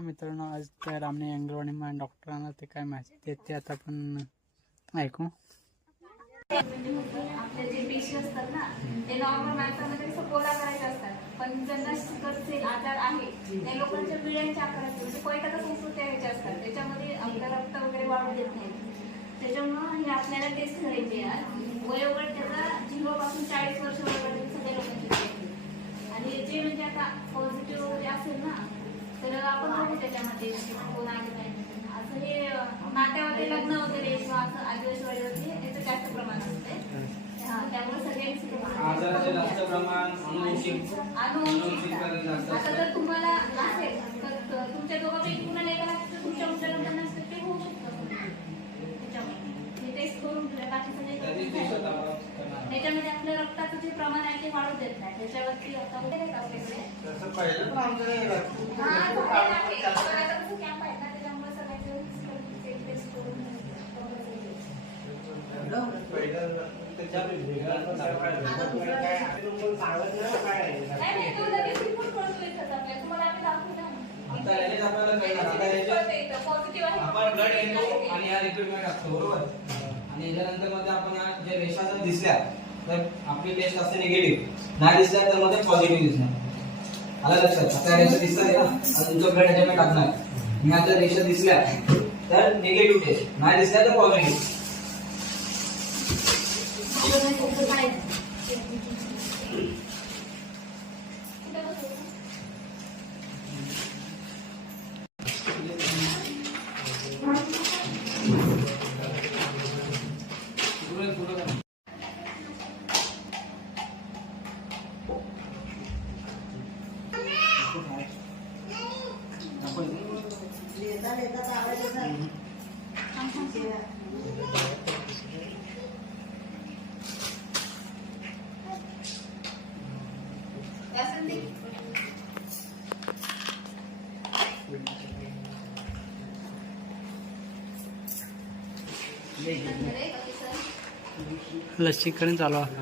मित्रांनो, आज त्या रामने अंगणवाडी डॉक्टरांना ते काय माहिती देते ते आता आपण ऐकू. आपले जे पेशी असतात ना ते नॉर्मल माणसामध्ये सपोला करायचे असतात, पण ज्यांना शुगरचे आजार आहे त्या लोकांच्या विळ्यांच्या आकाराचे म्हणजे पैठका संस्कृती ह्याचे असतात, त्याच्यामध्ये आपलं रक्त वगैरे वाढू देत नाही. त्याच्यामुळं हे आपल्याला टेस्ट करायची आहे. वयोगट त्याचा 0 पासून 40 वर्ष वयोगटातील सगळ्या लोकांची टेस्ट. आणि जे म्हणजे आता पॉझिटिव्ह वगैरे असेल ना तर आपण बघू त्याच्यामध्ये कोण आहे काय असं. हे नात्यामध्ये लग्न वगैरे किंवा असं आदिवासीवाडीवरती याचं जास्त प्रमाण असते. त्यामुळे सगळ्यांची आता जर तुम्हाला असेल तर तुमच्या दोघांपैकी कुणाला एकाला तुमच्या मुलाला नसतं ते होऊ शकतं. त्याच्यामध्ये टेस्ट करून त्याच्यामध्ये आपलं रक्ताचं जे प्रमाण आहे ते वाढू देत नाही. त्याच्यावरती आता वगैरे आपल्याकडे कॅम्प आहे ना, त्याच्यामुळे सगळ्यांचे टेस्ट करून आणि याच्यानंतर मध्ये आपण जे रेषा जर दिसल्या तर आपली टेस्ट असते निगेटिव्ह, नाही दिसल्या तर मध्ये पॉझिटिव्ह दिसणार. आलं लक्षात? आता रेषा दिसतात ना, आता तुमचं ब्लड याच्यामध्ये टाकणार. मी आता रेषा दिसल्या तर निगेटिव्ह टेस्ट, नाही दिसल्या तर पॉझिटिव्ह. लसीकरण चालू आहे.